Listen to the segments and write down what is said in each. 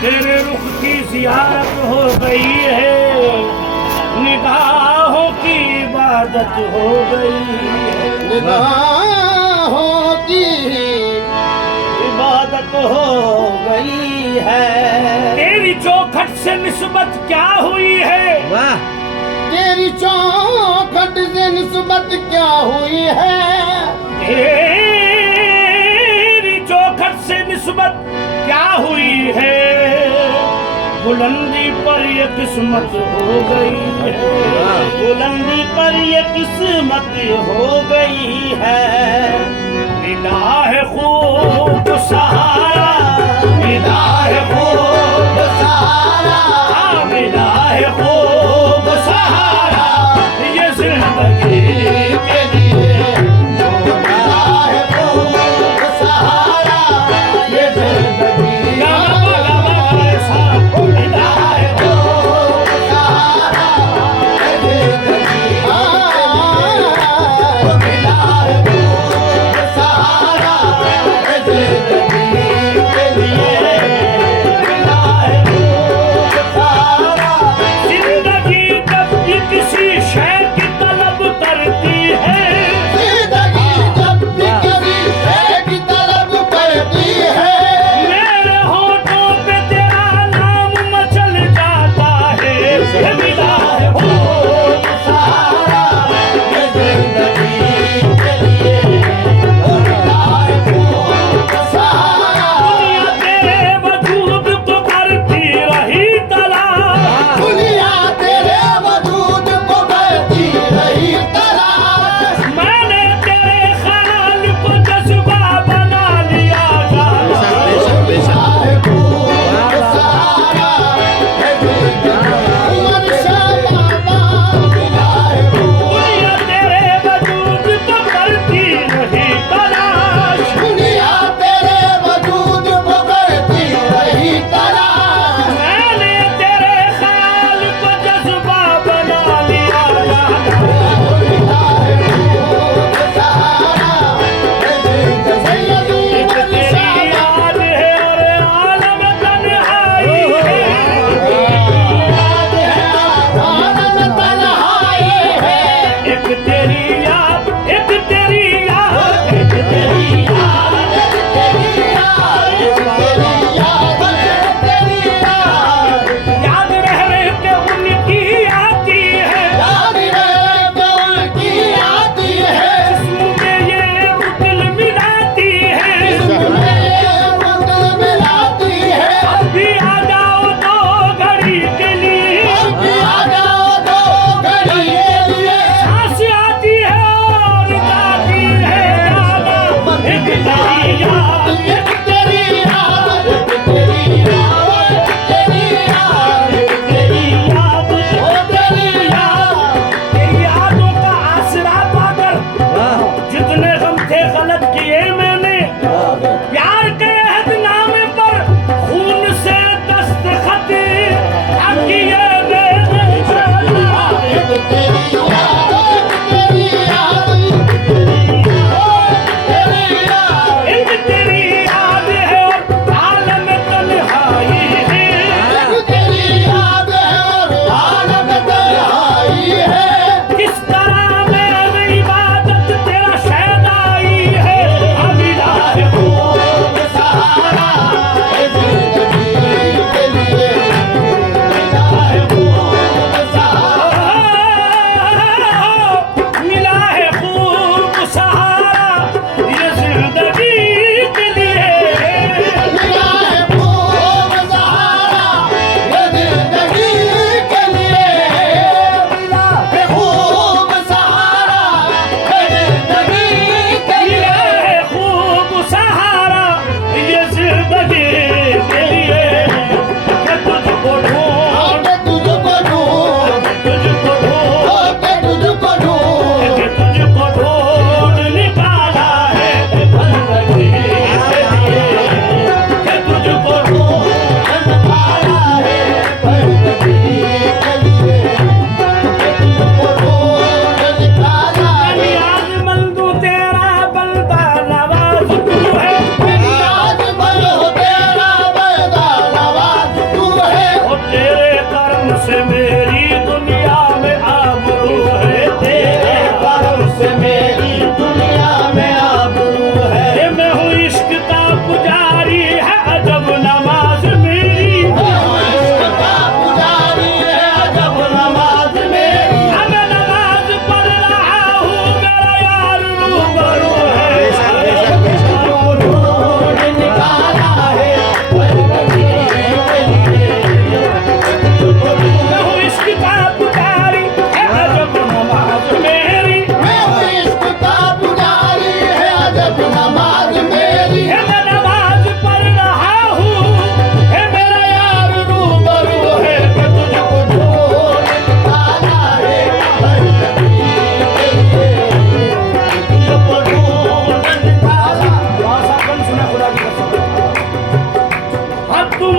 तेरे रुख की जियारत हो गई है, निगाहों की इबादत हो गई है, निगाहों की इबादत हो गई है। तेरी चौखट से निस्बत क्या हुई है, वाह, तेरी चौखट से निस्बत क्या हुई है। तेरी चौखट से निस्बत क्या हुई है, बुलंदी पर ये किस्मत हो गई है, बुलंदी पर ये किस्मत हो गई है। मिला है खूब सहारा, मिला है खूब सहारा, मिला है खूब सहारा, ये जिंदगी के लिए मिला है खूब सहारा, ये जिंदगी मिला है खूब सहारा, ये जिंदगी मिला है खूब सहारा, ये जिंदगी के लिए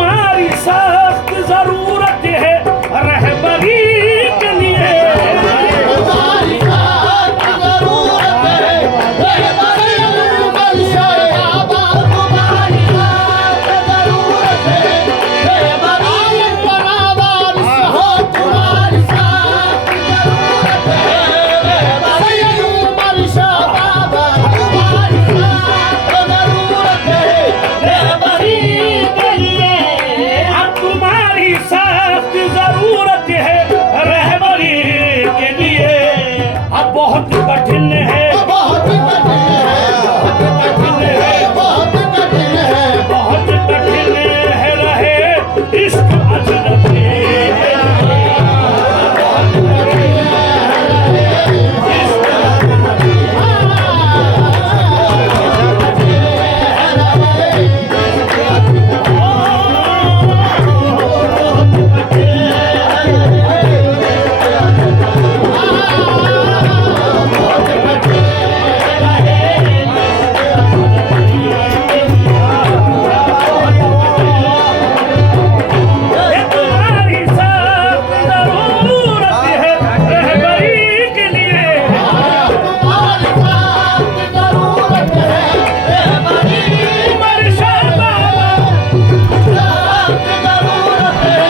तुम्हारी सख्त जरूरत है रहबरी के लिए। तुम्हारी सख्त जरूरत है रहबरी मुर्शिदाबाद। तुम्हारी सख्त जरूरत है रहबरी मुर्शिदाबाद। तुम्हारी सख्त जरूरत है रहबरी मुर्शिदाबाद। तुम्हारी सख्त जरूरत है रहबरी के लिए। अब तुम्हारी सख्त जरूरत है रहबरी के लिए। अब बहुत कठिन है, बहुत कठिन है, बहुत कठिन है, बहुत कठिन है। बहुत कठिन है रहे इश्क अजनबी। तुम्हारी सख्त जरूरत है रहबरी के लिए। तुम्हारी सख्त जरूरत है रहबरी मुर्शिदाबाद, सख्त जरूरत है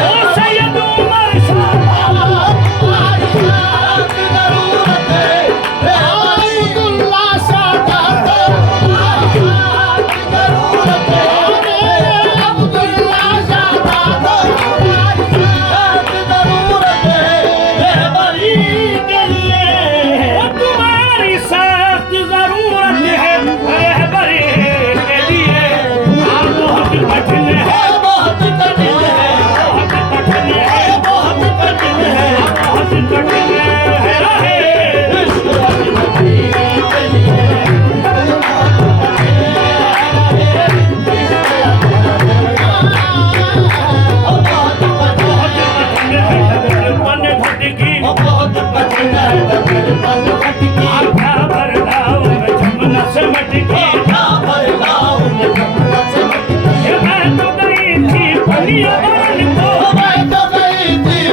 ओ सैयद उमर शाहबाद। तुम्हारी सख्त जरूरत है रहबरी अब्दुल्ला शाहजाद। तुम्हारी सख्त जरूरत है अब्दुल्ला शाहजाद। तुम्हारी सख्त जरूरत है रहबरी के लिए। तुम्हारी सख्त जरूरत है रहबरी के लिए। आप बहुत कठिन है, बहुत कठिन है, बहुत कठिन है, बहुत कठिन है। बहुत कठिन है रहे इश्क अजनबी के लिए। बहुत कठिन है मन भटकी, आख्या भरलाओ में जमुना से मटकी। ये मैं तो गई थी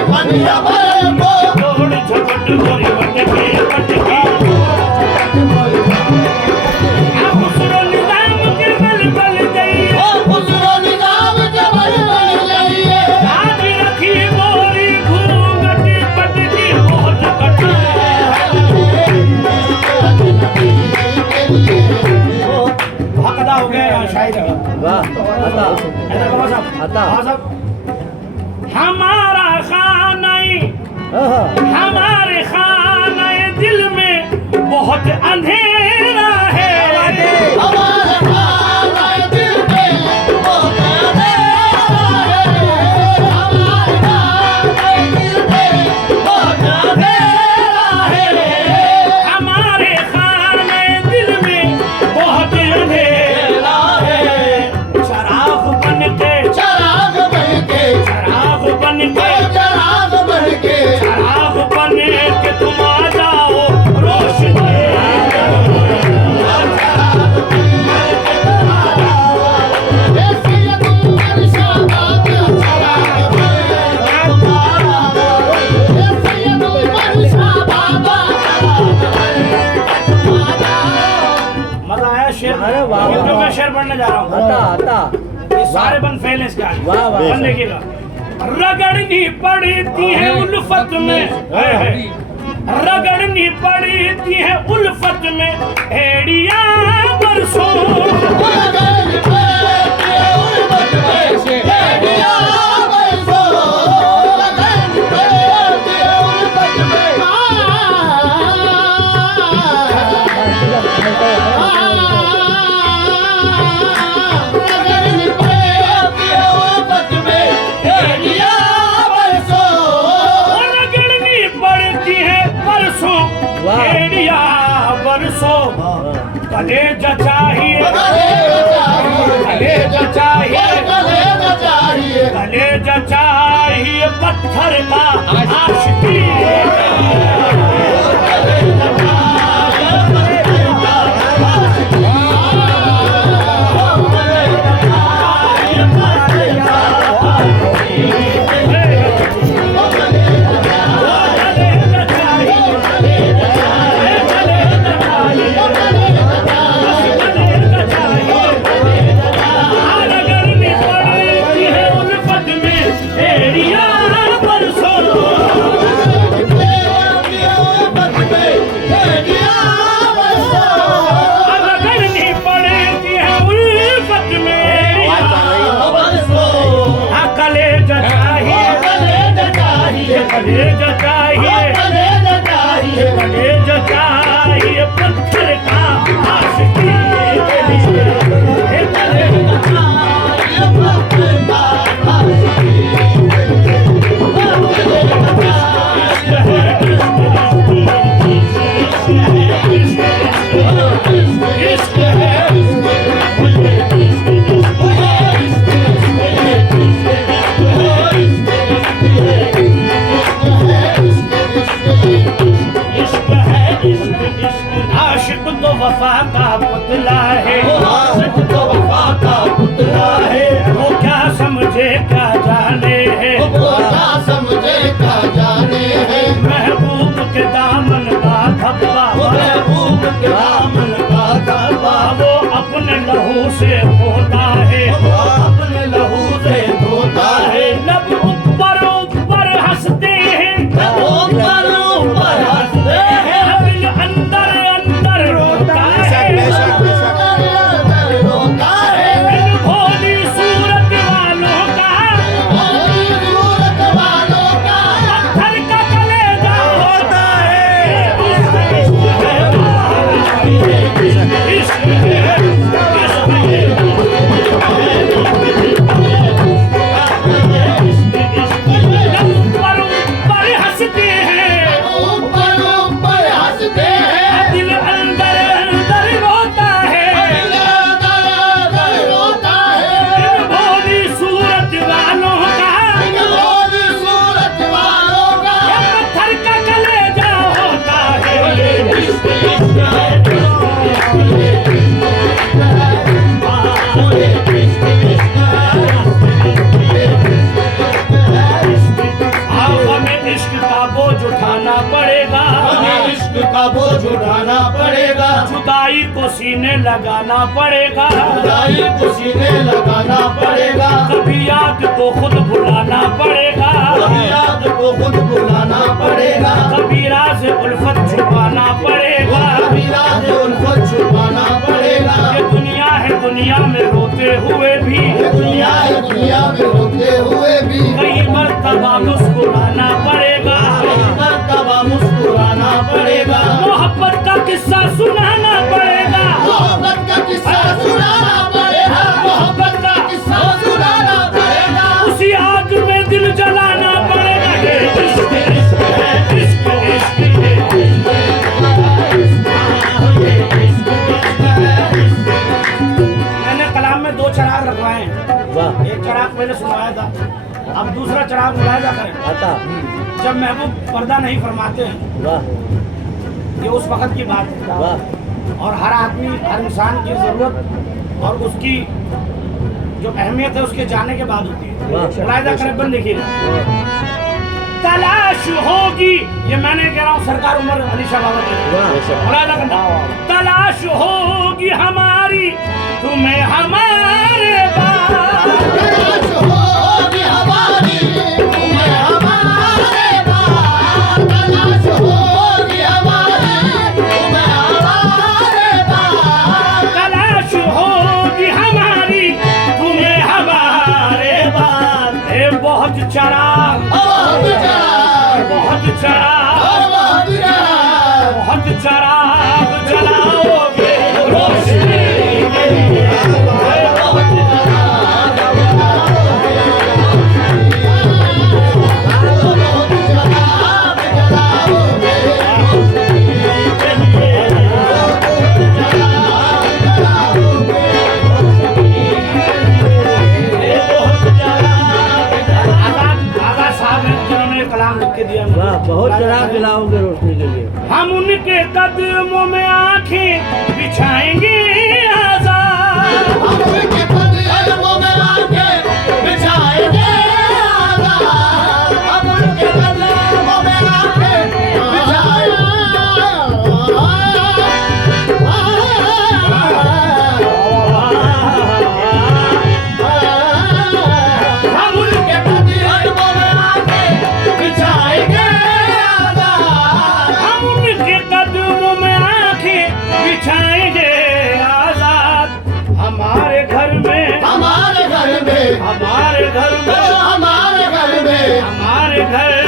बनिया बरन को, छोड़ झपट गोरी मटकी मटकी। आप सुनो निजाम के बल बल जाइए, आज रखी गोरी घूंघट पटकी। बहुत कठिन है, हक अदा हो गया यहाँ शायद। वाह आता इधर बाबा साहब, आता। बाबा साहब। हमारा खानाई, हमारे खाने दिल में बहुत अंधेरा है। हमारे खाने दिल में बहुत अंधेरा है। चराग बन के, चराग बन के, चराग बन के, चराग बन के, चराग बन के तुम आ जाओ रोशनी। मजा आया शेर? अरे वाह, वाह, जो मैं वाह। शेर पढ़ने जा रहा हूँ, आता आता ये सारे बंद फेल हैं इसका। वाह, वाह। बंद देखिएगा। रगड़नी पड़ती है उल्फत में, रगड़नी पड़ती है उल्फत में एड़िया बरसों। रगड़नी पड़ती है बरसों वाह। एड़िया बरसों। कलेजा चाहिए, कलेजा चाहिए, कलेजा चाहिए पत्थर का आशिकी। कलेजा चाहिए, कलेजा चाहिए, कलेजा चाहिए पत्थर का आशिकी के लिए। हे कलेजा चाहिए पत्थर का आशिकी के लिए। इश्क है, इश्क है, इश्क। आशिक तो वफा का पुतला है, आशिक तो वफा का पुतला है, वो क्या समझे क्या जाने है, वो क्या समझे क्या जाने है। महबूब के दामन का धब्बा, वो महबूब के दामन का धब्बा, वो अपने लहू से होता है, वो अपने लहू से धोता है। लब ऊपर ऊपर हंसते हैं, ऊपर ऊपर हंसते हैं, दिल अंदर अंदर रोता है, अंदर रोता है। इन भोली सूरत वालों का, भोली सूरत वालों का पत्थर का कलेजा होता है। इश्क है, इश्क है, इश्क है। लब ऊपर ऊपर हंसते हैं, ऊपर ऊपर हंसते हैं, दिल अंदर अंदर रोता है, अंदर रोता है। इन भोली सूरत वालों का, भोली सूरत वालों का पत्थर का कलेजा होता है। इश्क, इश्क है, आओ हमें इश्क का बोझ उठाना पड़ेगा, हमें इश्क का बोझ उठाना पड़ेगा, जुदाई को सीने लगाना पड़ेगा, खुदाई को सीने लगाना पड़ेगा, कभी याद को खुद भुलाना पड़ेगा, कभी याद को खुद बुलाना पड़ेगा, कभी राज उल्फत छुपाना पड़ेगा। कभी राज उल्फत छुपाना पड़ेगा। ये दुनिया है, दुनिया में रोते हुए भी ये दुनिया है, दुनिया में होते हुए भी कई मर्तबा मुस्कुराना पड़ेगा, मर्तबा मुस्कुराना पड़ेगा। मोहब्बत का किस्सा सुनाना पड़ेगा, मोहब्बत का किस्सा सुनाना पड़ेगा, मोहब्बत का किस्सा सुनाना पड़ेगा। उसी आग में दिल जलाना पड़ेगा। ये इश्क, इश्क है, इश्क, इश्क है। मैंने कलाम में 2 चिराग रखवाए हैं, वाह एक चिराग पहले सुनाया था, अब दूसरा चिराग मुलायजा करें। आता जब महबूब पर्दा नहीं फरमाते हैं, वाह ये उस वक्त की बात है, वाह और हर आदमी, हर इंसान की ज़रूरत और उसकी जो अहमियत है उसके जाने के बाद होती है। वाह। मुलायजा करें, बंद देखिएगा। तलाश होगी, ये मैंने कह रहा हूँ, सरकार उमर अली शाह बाबा की। वाह मुलायजा करना, तलाश होगी हमारी तुम्हें हमारे बाद, तलाश होगी हमारी, तुम्हें हमारे बाद। तलाश होगी हमारी, तुम्हें हमारे बाद। तलाश होगी हमारी तुम्हें हमारे बाद। ए बहुत चराग, बहुत चराग, बहुत चराग, बहुत चराग, बहुत चराग जलाओगे रोशनी के लिए। बहुत चराग, बहुत चराग जलाओगे। आगा साहब हैं जिन्होंने कलाम लिख के दिया मुझे। वाह बहुत चराग जलाओगे रोशनी के लिए। हम उनके कदमों में आंखें बिछाएंगे आजाद, हम उनके कदमों में आंखें बिछाएंगे आजाद। हम उनके कदमों में आंखें बिछाएंगे। हम उनके कदमों में आंखें बिछाएंगे आजाद। हम उनके कदमों में आंखें बिछाएंगे आजाद। हमारे घर में, हमारे घर में, हमारे घर में, हमारे घर में हमारे घर